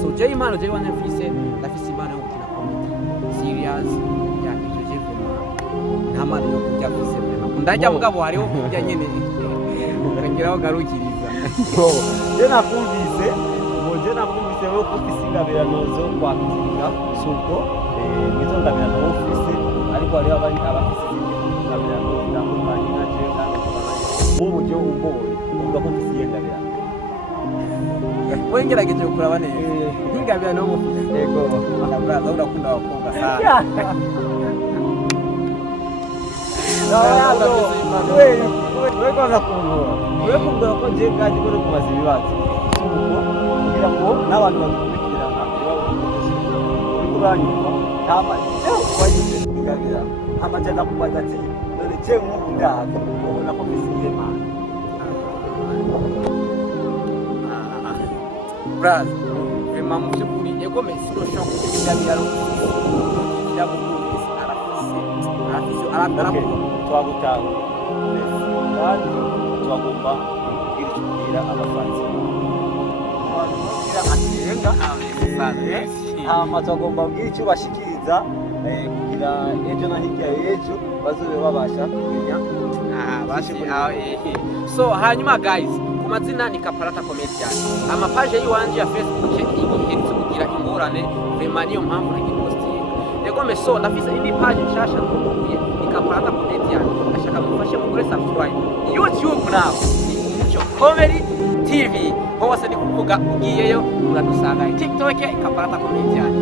So Jay impano Jay wane mfise ndafise impano yo gukina comedy serious ya ivyo je vraiment nta mano yo kujya mfise vraiment ndajya mugabo hariho kujya nyene ngiraho garukiriza je nakumvise wo kufise ingabirano zo kwakitinga suko nizo ngabirano ofise ariko hariho abafise ingabirano zitandukanye nka je kandi uburyo ubwoye uvuga ko mfise ingabirano wengerageje kuraba neza ingabirano mu yego abraza urakunda abakobwa sana wewe kwanza kumura wewe kumva ko je kandi ko kubaza ibibazo kugira ngo n'abantu bakurikirana uranyuma kama cyo wagize ingabira amajana kubaza ati dore je nkunda ubona ko bisiye mana braza vraiment mu byukuri ego Messi no shaka ingabira ro arafise twagutanga kandi twagomba kugira abafanzi twagomba kugira icyo bashikiriza kugira ejo na hirya y'ejo bazobe babasha kumenya so hanyuma guys ku mazina ni Kaparata Comedian amapaje yiwanje ya Facebook igihe kugira ingorane vraiment niyo mpamvu nagipostinga ego Meso ndafise indi page nshasha ntukuye ni Kaparata Comedian ndashaka mufashe mugure subscribe YouTube now Umucyo Comedy TV hose ni kuvuga ugiyeyo uradusanga TikTok Kaparata Comedian